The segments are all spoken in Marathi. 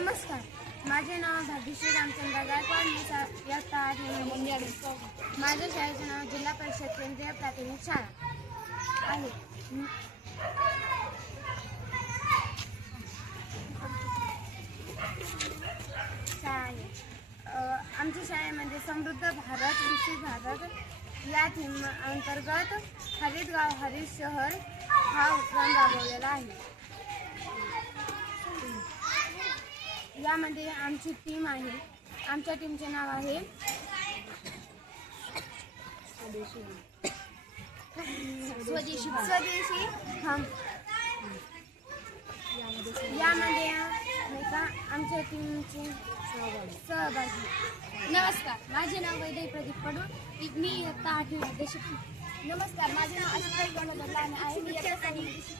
नमस्कार, माझे नाव भाग्यश्री रामचंद्र गायकवाड. मी इयत्ता 8. माझ्या शाळेचे नाव जिल्हा परिषद केंद्रीय प्राथमिक शाळा आहे. आमच्या शाळेमध्ये समृद्ध भारत विकसित भारत या थीम अंतर्गत हरित गाव हरित शहर हा उपक्रम राबवलेला आहे. यामध्ये आमची टीम आहे. आमच्या टीमचे नाव आहे स्वदेशी हम. यामध्ये आमच्या टीमचे सहभागी. नमस्कार, माझे नाव वैदय प्रदीप कडू. मी इयत्ता 8मध्ये शिकतो. नमस्कार, माझे नाव अशोक गणबदलाने आहे. मी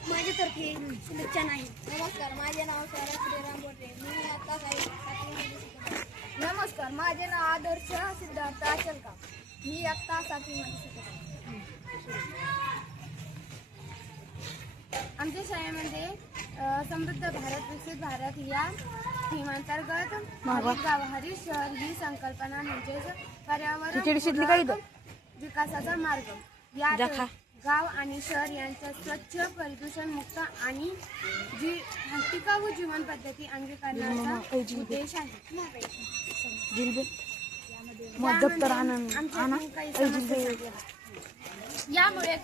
माझ्यातर्फे शुभेच्छा नाही. नमस्कार, माझे नाव शरद श्रीराम बोटे. मी आता 7वीमध्ये शिकतो. नमस्कार, माझे नाव आदर्श सिद्धार्थ आचलका. मी इयत्ता 7वीमध्ये शिकतो. आमच्या शाळेमध्ये समृद्ध भारत विकसित भारत या थीम अंतर्गत हरित गाव हरित शहर ही संकल्पना म्हणजेच पर्यावरण विकासाचा मार्ग यात गाव आणि शहर यांचा स्वच्छ प्रदूषण मुक्त आणि टिकाऊ जीवन पद्धती अंगीकारण्याचा उद्देश आहे. यामुळे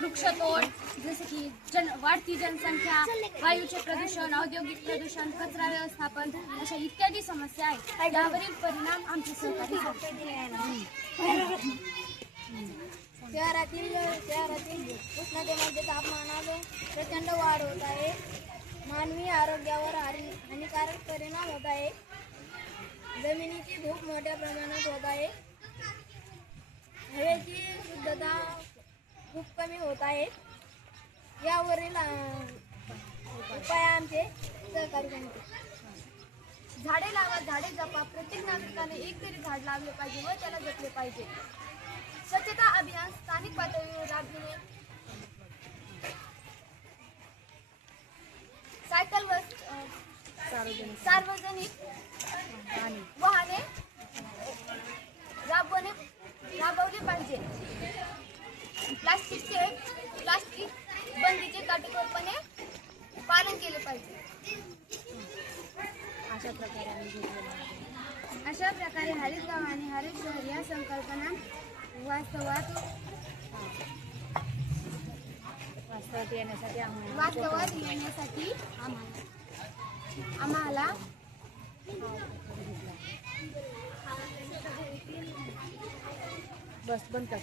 वृक्षतोड, जसे की वाढती जनसंख्या, वायूचे प्रदूषण, औद्योगिक प्रदूषण, कचरा व्यवस्थापन अशा इत्यादी समस्या आहेत. यावरील परिणाम आमचे सहकारी शहरातील उष्णतेमध्ये तापमानात प्रचंड वाढ होत आहे. मानवी आरोग्यावर हानिकारक परिणाम होत आहे. जमिनीची धूप मोठ्या प्रमाणात होत आहे. हवेची शुद्धता खूप कमी होत आहे. यावरील उपाय आमचे सहकारी सांगते. झाडे लावा, झाडे जपा. प्रत्येक नागरिकाने एक तरी झाड लावले पाहिजे व त्याला जपले पाहिजे. स्वच्छता अभियान स्थानिक पातळीवर राबविणे. सायकल व सार्वजनिक वाहने राबवली पाहिजे. प्लास्टिक बंदीचे काटेकोरपणे पालन केले पाहिजे. अशा प्रकारे हरित गाव आणि हरित शहर या संकल्पना वास्तवात येण्यासाठी आम्हाला बस बंद कर.